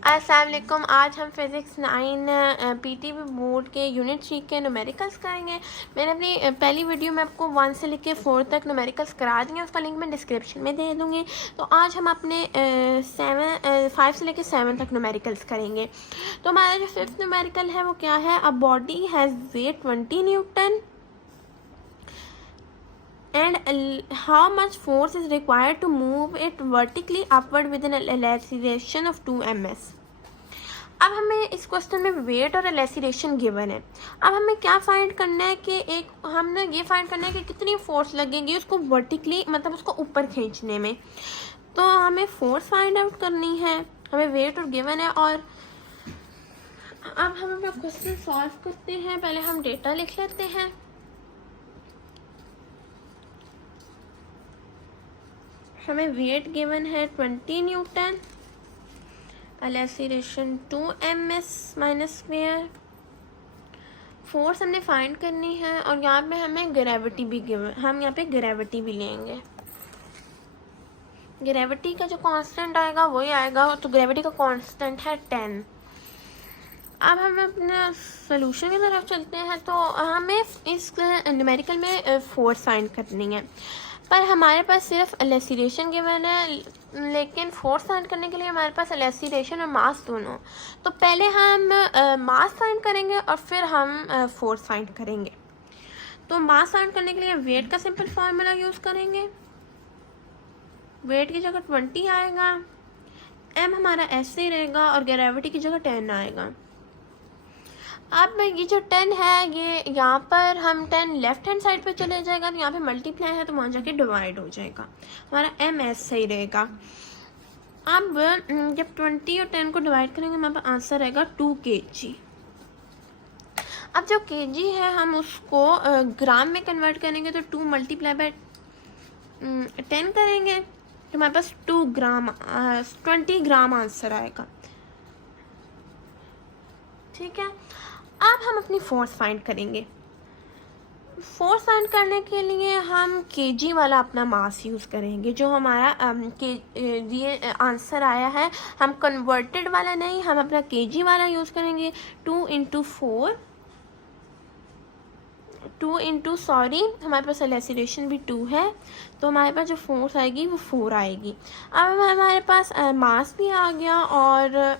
अस्सलाम वालेकुम। आज हम फिज़िक्स 9 पीटीबी बोर्ड के यूनिट 3 के न्यूमेरिकल्स करेंगे। मैंने अपनी पहली वीडियो में आपको 1 से लेकर 4 तक न्यूमेरिकल्स करा दिए, उसका लिंक मैं डिस्क्रिप्शन में दे दूँगी। तो आज हम अपने 5 से लेकर 7 तक न्यूमेरिकल्स करेंगे। तो हमारा जो 5th न्यूमेरिकल है वो क्या है? A body has wait 20 Newton and how much force is required to move it vertically upward with an acceleration of 2 ms। अब हमें इस क्वेश्चन में वेट और एलेसिरेशन गिवन है। अब हमें क्या फाइंड करना है कि हमने ये फाइंड करना है कि कितनी फोर्स लगेगी उसको वर्टिकली, मतलब उसको ऊपर खींचने में। तो हमें फोर्स फाइंड आउट करनी है, हमें वेट और गिवन है। और अब हम अपना क्वेश्चन सॉल्व करते हैं। पहले हम डेटा लिख लेते हैं। हमें वेट गिवन है 20 newton, acceleration 2 ms minus square. Force हमने फाइंड करनी है और यहाँ पे हमें ग्रेविटी भी गिवन, हम यहाँ पे ग्रेविटी भी लेंगे। ग्रेविटी का जो कांस्टेंट आएगा वही आएगा, तो ग्रेविटी का कांस्टेंट है 10। अब हम अपने सोल्यूशन की तरफ चलते हैं। तो हमें इस न्यूमेरिकल में फोर्स फाइंड करनी है, पर हमारे पास सिर्फ एलेसिरेशन गिवन है, लेकिन फोर्स फाइंड करने के लिए हमारे पास एलेसिरेशन और मास दोनों। तो पहले हम मास फाइंड करेंगे और फिर हम फोर्स फाइंड करेंगे। तो मास फाइंड करने के लिए वेट का सिंपल फार्मूला यूज़ करेंगे। वेट की जगह 20 आएगा, m हमारा ऐसे ही रहेगा और ग्रेविटी की जगह 10 आएगा। अब ये जो 10 है ये यहाँ पर हम 10 लेफ्ट हैंड साइड पे चले जाएगा, तो यहाँ पे मल्टीप्लाई है तो वहाँ जाके डिवाइड हो जाएगा, हमारा m s सही रहेगा। अब जब 20 और 10 को डिवाइड करेंगे हमारे पास आंसर रहेगा 2 kg। अब जो kg है हम उसको ग्राम में कन्वर्ट करेंगे, तो 2 मल्टीप्लाई बाय 10 करेंगे तो हमारे पास 20 ग्राम आंसर आएगा। ठीक है। अब हम अपनी फोर्स फाइंड करेंगे। फोर्स फाइंड करने के लिए हम kg वाला अपना मास यूज़ करेंगे, जो हमारा ये आंसर आया है। हम कन्वर्टेड वाला नहीं, हम अपना kg वाला यूज़ करेंगे। 2 इंटू सॉरी हमारे पास एलेसिरेशन भी 2 है, तो हमारे पास जो फोर्स आएगी वो 4 आएगी। अब हमारे पास मास भी आ गया और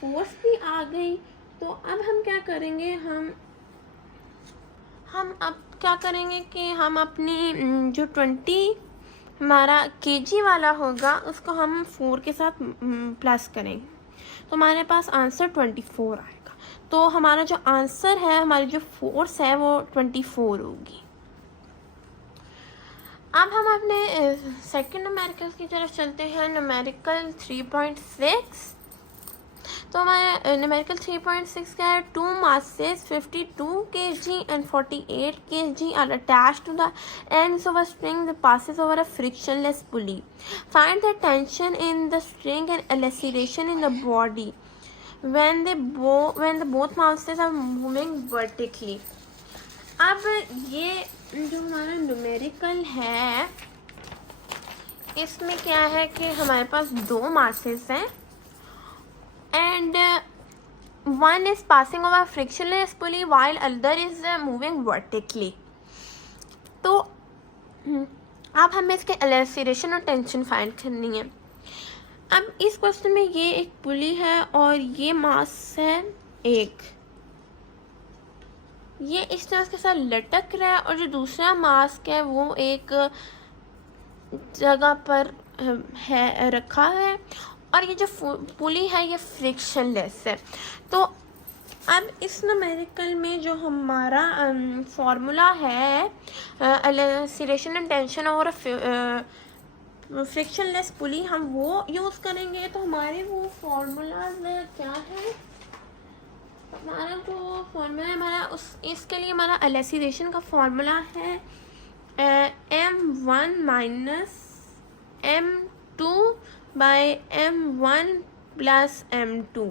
फोर्स भी आ गई। तो अब हम क्या करेंगे, हम अब क्या करेंगे कि हम अपनी जो 20 हमारा kg वाला होगा उसको हम 4 के साथ प्लस करेंगे, तो हमारे पास आंसर 24 आएगा। तो हमारा जो आंसर है, हमारी जो फोर्स है वो 24 होगी। अब हम अपने सेकंड न्यूमेरिकल की तरफ चलते हैं, न्यूमेरिकल 3.6। तो हमारे न्यूमेरिकल 3.6 का है 2 masses 52 kg and 48 kg are attached to the ends of a string that passes over a frictionless pulley. Find the tension in the string and acceleration in the body when the both masses are moving vertically। अब ये जो हमारा numerical है इसमें क्या है कि हमारे पास 2 masses हैं and one is passing over frictionless pulley while other is moving vertically। तो अब हमें इसके एलेसिरेशन और टेंशन फाइंड करनी है। अब इस क्वेश्चन में ये एक पुली है और ये मास है एक, ये इस तरह के साथ लटक रहा है और जो दूसरा मास्क है वो एक जगह पर है रखा है और ये जो पुली है ये फ्रिक्शनलेस है। तो अब इस न्यूमेरिकल में जो हमारा फॉर्मूला है एलेसिरेशन एंड टेंशन और फ्रिक्शनलेस पुली, हम वो यूज़ करेंगे। तो हमारे वो फॉर्मूला क्या है, हमारा जो फॉर्मूला है हमारा इसके लिए हमारा एलेसिरेशन का फॉर्मूला है m1 minus m2 by m1 plus m2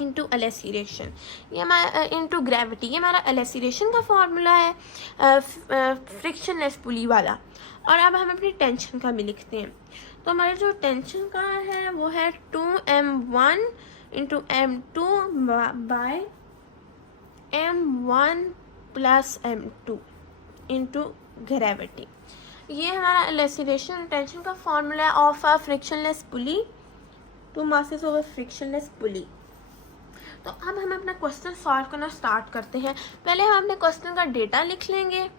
into acceleration, ये हमारा इंटू ग्रेविटी, ये हमारा एलेसिरेशन का फॉर्मूला है फ्रिक्शनलेस पुली वाला। और अब हम अपनी टेंशन का भी लिखते हैं। तो हमारी जो टेंशन का है वो है 2m1 into m2 by m1 plus m2 into gravity. ये हमारा एलेसिरेशन टेंशन का फॉर्मूला है of a frictionless pulley, two masses over frictionless pulley. तो अब हम अपना क्वेश्चन सॉल्व करना स्टार्ट करते हैं। पहले हम अपने क्वेश्चन का डेटा लिख लेंगे।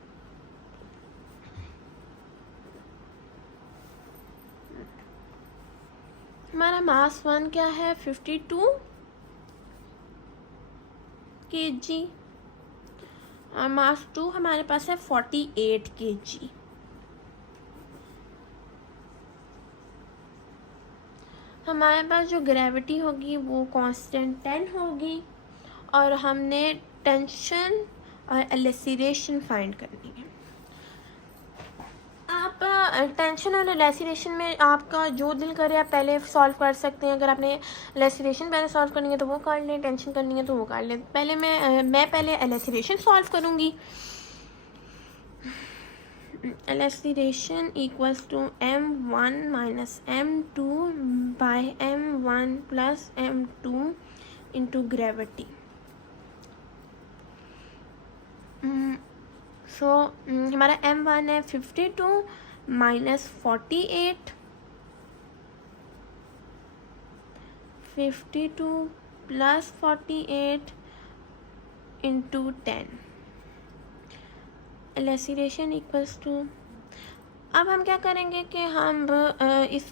हमारा मास 1 क्या है 52 kg और मास 2 हमारे पास है 48 kg। हमारे पास जो ग्रेविटी होगी वो कांस्टेंट 10 होगी और हमने टेंशन और एलेसिरेशन फाइंड करनी है। आप टेंशन और एलेसिरेशन में आपका जो दिल करे आप पहले सॉल्व कर सकते हैं। अगर आपने एलेसिरेशन पहले सॉल्व करनी है तो वो कर लें, टेंशन करनी है तो वो कर लें। पहले मैं पहले एलेसिरेशन सॉल्व करूँगी। Acceleration equals to m1 minus m2 by m1 plus m2 into gravity. So हमारा m1 है 52 minus 48, 52 plus 48 into 10। Acceleration equals to, अब हम क्या करेंगे कि हम इस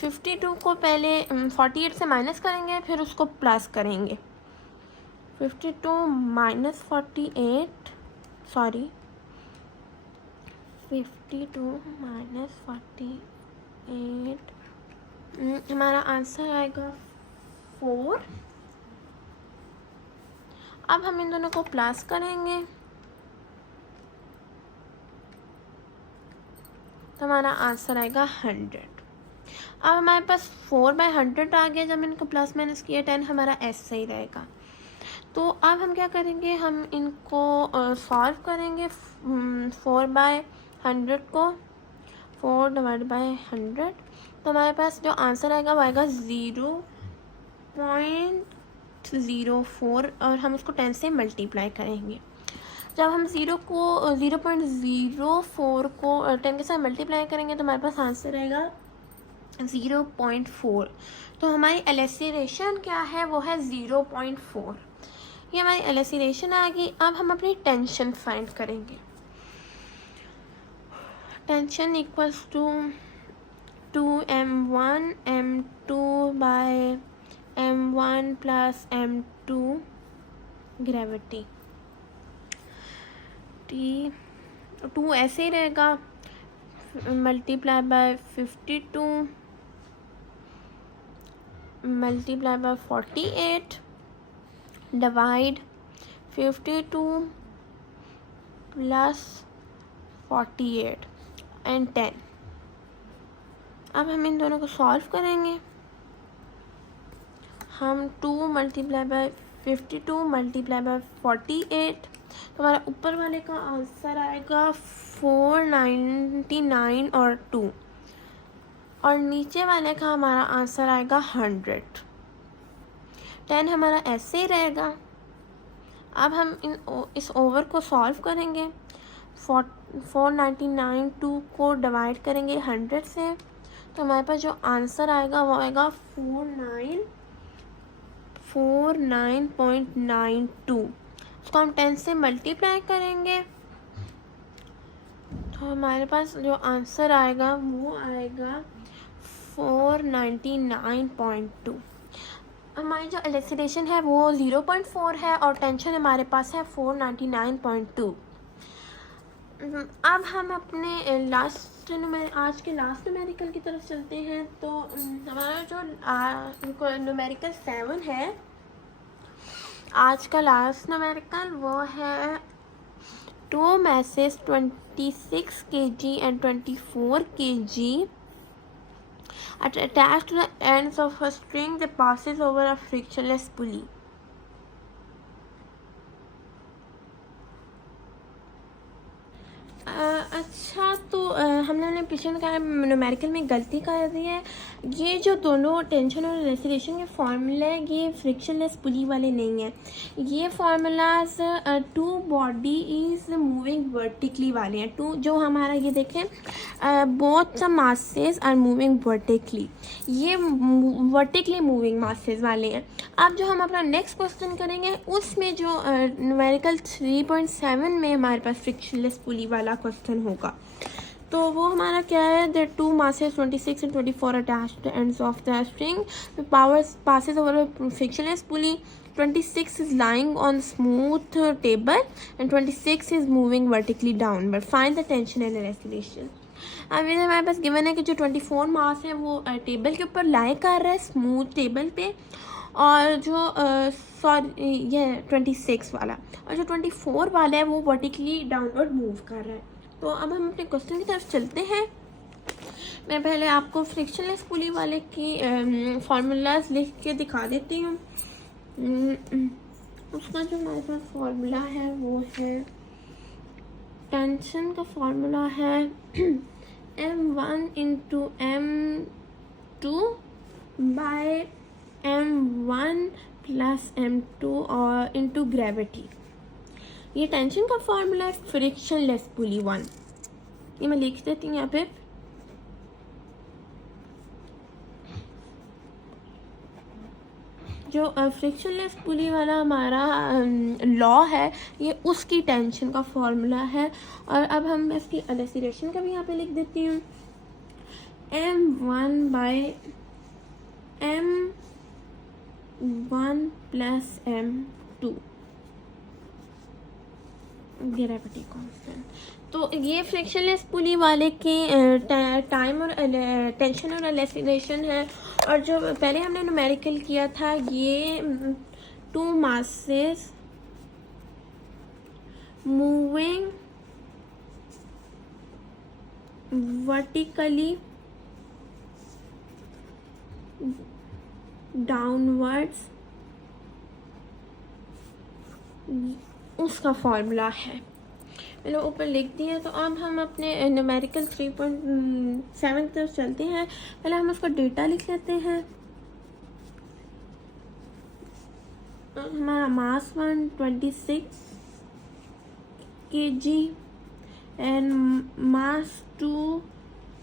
52 को पहले 48 से माइनस करेंगे, फिर उसको प्लस करेंगे। 52 माइनस 48, सॉरी 52 माइनस 48, हमारा आंसर आएगा 4। अब हम इन दोनों को प्लस करेंगे तो हमारा आंसर आएगा 100। अब हमारे पास 4/100 आ गया। जब इनको प्लस माइनस किया 10 हमारा ऐसे ही रहेगा। तो अब हम क्या करेंगे, हम इनको सॉल्व करेंगे। 4/100 को 4/100, तो हमारे पास जो आंसर आएगा वो आएगा 0.04 और हम उसको 10 से मल्टीप्लाई करेंगे। जब हम 0.04 को 10 के साथ मल्टीप्लाई करेंगे तो हमारे पास आंसर आएगा 0.4। तो हमारी एलेसिरेशन क्या है वो है 0.4। ये हमारी एलेसिरेशन आ गई। अब हम अपनी टेंशन फाइंड करेंगे। Tension equals to 2m1 m2 by m1 plus m2 gravity. 2 ऐसे ही रहेगा, multiply by 52 multiply by 48 divide 52 plus 48 and 10। अब हम इन दोनों को सॉल्व करेंगे। हम 2 मल्टीप्लाई बाय 52 मल्टीप्लाई बाय 48, तो हमारा ऊपर वाले का आंसर आएगा 499 और 2 और नीचे वाले का हमारा आंसर आएगा 100। 10 हमारा ऐसे ही रहेगा। अब हम इस ओवर को सॉल्व करेंगे। 499 2 को डिवाइड करेंगे 100 से, तो हमारे पास जो आंसर आएगा वो आएगा 49.92। उसको हम 10 से मल्टीप्लाई करेंगे तो हमारे पास जो आंसर आएगा वो आएगा 499.2। हमारी जो एलेसिरेशन है वो 0.4 है और टेंशन हमारे पास है 499.2। अब हम अपने आज के लास्ट न्यूमेरिकल की तरफ चलते हैं। तो हमारा जो न्यूमेरिकल 7 है, आज का लास्ट न्यूमेरिकल वो है 2 masses 26 kg and 24 kg are attached to the ends of a string that passes over a frictionless pulley. A अच्छा, तो हमने पिछले में कहा न्यूमेरिकल में गलती कर दी है। ये जो दोनों टेंशन और एक्सीलरेशन के फार्मूले हैं ये फ्रिक्शनलेस पुली वाले नहीं हैं। ये formulas two body is moving vertically वाले हैं। टू जो हमारा ये देखें, both the masses are moving vertically, ये वर्टिकली मूविंग मासेस वाले हैं। अब जो हम अपना नेक्स्ट क्वेश्चन करेंगे उसमें जो न्यूमेरिकल 3.7 में हमारे पास फ्रिक्शनलेस पुली वाला क्वेश्चन होगा। तो वो हमारा क्या है, the two masses 26 and 24 attached to the ends of the string, the power passes over a frictionless pulley, 26 is lying on smooth table and 26 is moving vertically downward, find the tension and acceleration। अब ये हमारे पास given है कि जो 24 मास है वो table के ऊपर लाई कर रहा है स्मूथ टेबल पे, और जो सॉरी ये 26 वाला, और जो 24 वाला है वो वर्टिकली डाउनवर्ड मूव कर रहा है। तो अब हम अपने क्वेश्चन की तरफ चलते हैं। मैं पहले आपको फ्रिक्शनलेस पुली वाले की फार्मूलाज लिख के दिखा देती हूँ। उसका जो हमारे पास फार्मूला है वो है, टेंशन का फार्मूला है m1 into m2 by m1 plus m2 और इंटू ग्रेविटी। ये टेंशन का फार्मूला है फ्रिक्शनलेस पुली 1। ये मैं लिख देती हूँ यहाँ पे। जो फ्रिक्शनलेस पुली वाला हमारा लॉ है ये उसकी टेंशन का फार्मूला है। और अब हम इसकी एक्सीलरेशन का भी यहाँ पे लिख देती हूँ, m1 bye m1 plus m2 gravity constant. तो ये फ्रिक्शनलेस पुली वाले की टाइम और टेंशन और एक्सीलरेशन है। और जो पहले हमने न्यूमेरिकल किया था ये two masses moving vertically downwards, उसका फॉर्मूला है। मैंने ऊपर लिख दिया। तो अब हम अपने न्यूमेरिकल 3.7 की तरफ चलते हैं। पहले हम उसका डेटा लिख लेते हैं। हमारा मास 126 kg and mass 2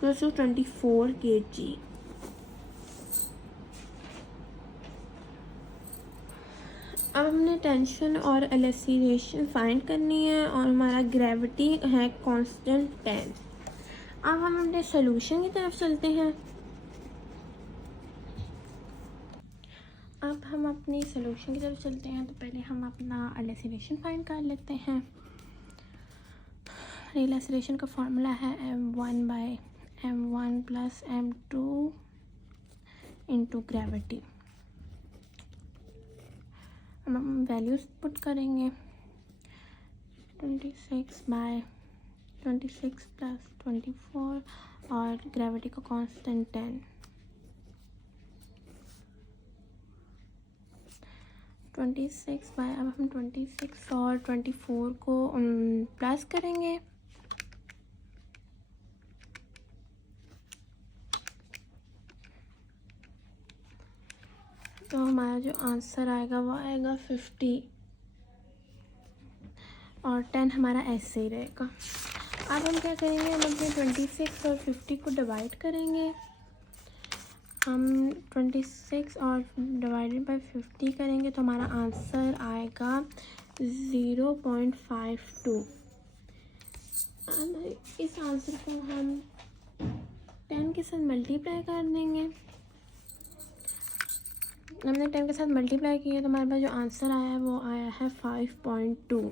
close to 24 kg। अब हमने टेंशन और एक्सीलरेशन फाइंड करनी है और हमारा ग्रेविटी है कांस्टेंट 10। अब हम अपने सॉल्यूशन की तरफ चलते हैं। अब हम अपनी सॉल्यूशन की तरफ चलते हैं। तो पहले हम अपना एक्सीलरेशन फाइंड कर लेते हैं। एक्सीलरेशन का फार्मूला है m1 bye m1 plus m2 into gravity. अब हम वैल्यूज पुट करेंगे, 26 बाय 26 प्लस 24 और ग्रेविटी का कांस्टेंट 10। 26 बाय, अब हम 26 और 24 को प्लस करेंगे। तो हमारा जो आंसर आएगा वो आएगा 50 और 10 हमारा ऐसे ही रहेगा। अब हम क्या करेंगे, हम अपने 26 और 50 को डिवाइड करेंगे। हम 26 और डिवाइडेड बाय 50 करेंगे तो हमारा आंसर आएगा 0.52। अब इस आंसर को हम 10 के साथ मल्टीप्लाई कर देंगे। हमने 10 के साथ मल्टीप्लाई किया तो हमारे पास जो आंसर आया है वो आया है 5.2।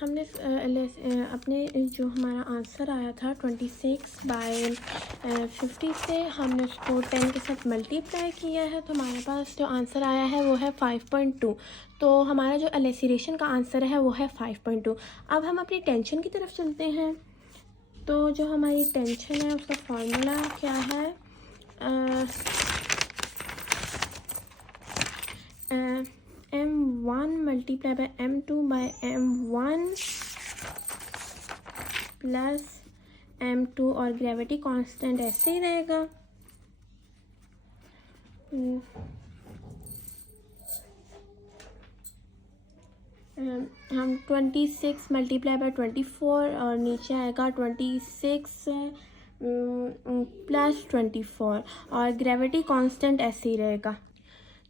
हमने अपने जो हमारा आंसर आया था 26 बाय 50 से हमने उसको 10 के साथ मल्टीप्लाई किया है तो हमारे पास जो आंसर आया है वो है 5.2। तो हमारा जो एक्सीलरेशन का आंसर है वो है 5.2। अब हम अपनी टेंशन की तरफ चलते हैं। तो जो हमारी टेंशन है उसका फॉर्मूला क्या है, m1 multiply by m2 by m1 plus m2 और ग्रेविटी कांस्टेंट ऐसे ही रहेगा। हम 26 मल्टीप्लाई बाय 24 और नीचे आएगा 26 प्लस 24 और ग्रेविटी कांस्टेंट ऐसे ही रहेगा।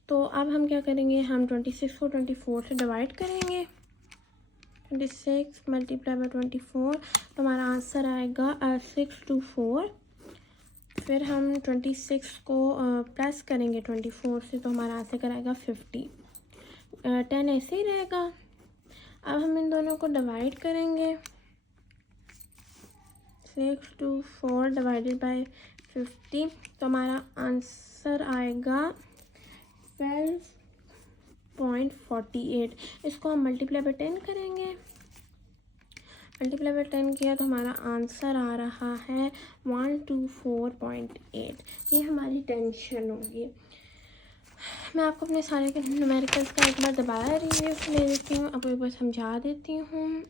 तो अब हम क्या करेंगे, हम 26 को 24 से डिवाइड करेंगे। 26 मल्टीप्लाई बाय 24 तो हमारा आंसर आएगा 624। फिर हम 26 को प्लस करेंगे 24 से तो हमारा आंसर आएगा 50। 10 ऐसे ही रहेगा। अब हम इन दोनों को डिवाइड करेंगे। 624 डिवाइडेड बाय 50 तो हमारा आंसर आएगा 12.48। इसको हम मल्टीप्लाई बाय 10 करेंगे। मल्टीप्लाई बाय 10 किया तो हमारा आंसर आ रहा है 124.8। ये हमारी टेंशन होगी। मैं आपको अपने सारे के न्यूमेरिकल्स का एक बार दोबारा रिव्यू ले देती हूँ, आपको एक बार समझा देती हूँ।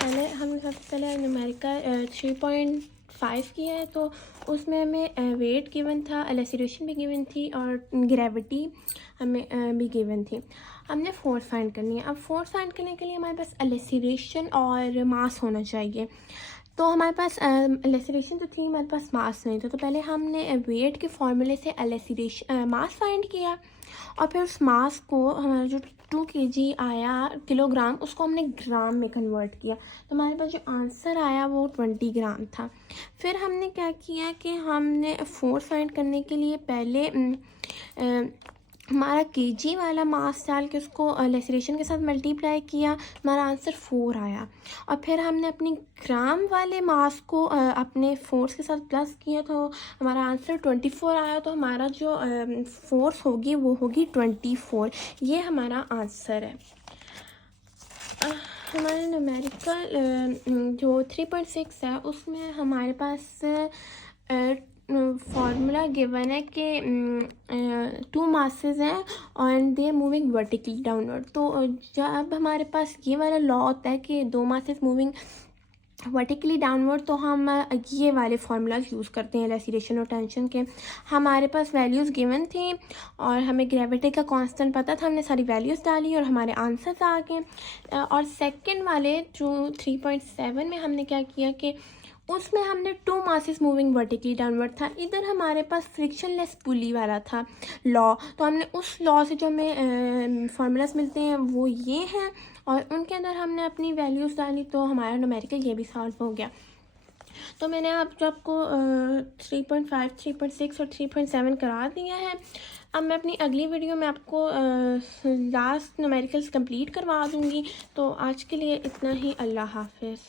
पहले हम सबसे पहले न्यूमेरिकल 3.5 किया है, तो उसमें हमें वेट गिवन था, एलेसिरेशन भी गिवन थी और ग्रेविटी हमें भी गिवन थी। हमने फोर्स फाइंड करनी है। अब फोर्स फाइंड करने के लिए हमारे पास एलेसिरेशन और मास होना चाहिए। तो हमारे पास एलेसिरेशन तो थी, हमारे पास मास नहीं था। तो पहले हमने वेट के फॉर्मूले से एलेसिरेशन मास फाइंड किया और फिर उस मास को हमारा जो 2 kg आया किलोग्राम, उसको हमने ग्राम में कन्वर्ट किया। तो हमारे पास जो आंसर आया वो 20 ग्राम था। फिर हमने क्या किया कि हमने फोर्स फाइंड करने के लिए पहले हमारा kg वाला मास डाल के उसको लेसरेशन के साथ मल्टीप्लाई किया, हमारा आंसर 4 आया। और फिर हमने अपनी ग्राम वाले मास को अपने फोर्स के साथ प्लस किया तो हमारा आंसर 24 आया। तो हमारा जो फोर्स होगी वो होगी 24। ये हमारा आंसर है। हमारे न्यूमेरिकल जो 3.6 है उसमें हमारे पास फार्मूला गिवन है कि 2 मासेस हैं और दे मूविंग वर्टिकली डाउनवर्ड। तो जब हमारे पास ये वाला लॉ होता है कि 2 मासेस मूविंग वर्टिकली डाउनवर्ड, तो हम ये वाले फार्मूलाज यूज़ करते हैं एलेसिरेशन और टेंशन के। हमारे पास वैल्यूज़ गिवन थी और हमें ग्रेविटी का कांस्टेंट पता था, हमने सारी वैल्यूज़ डाली और हमारे आंसर्स आ गए। और सेकंड वाले जो 3.7 में हमने क्या किया कि उसमें हमने 2 मासेस मूविंग वर्टिकली डाउनवर्ड था। इधर हमारे पास फ्रिक्शनलेस पुली वाला था लॉ, तो हमने उस लॉ से जो हमें फार्मूलाज मिलते हैं वो ये हैं और उनके अंदर हमने अपनी वैल्यूज़ डाली तो हमारा न्यूमेरिकल ये भी सॉल्व हो गया। तो मैंने आपको 3.5, 3.6 और 3.7 करा दिया है। अब मैं अपनी अगली वीडियो में आपको लास्ट न्यूमेरिकल्स कंप्लीट करवा दूँगी। तो आज के लिए इतना ही। अल्लाह हाफिज़।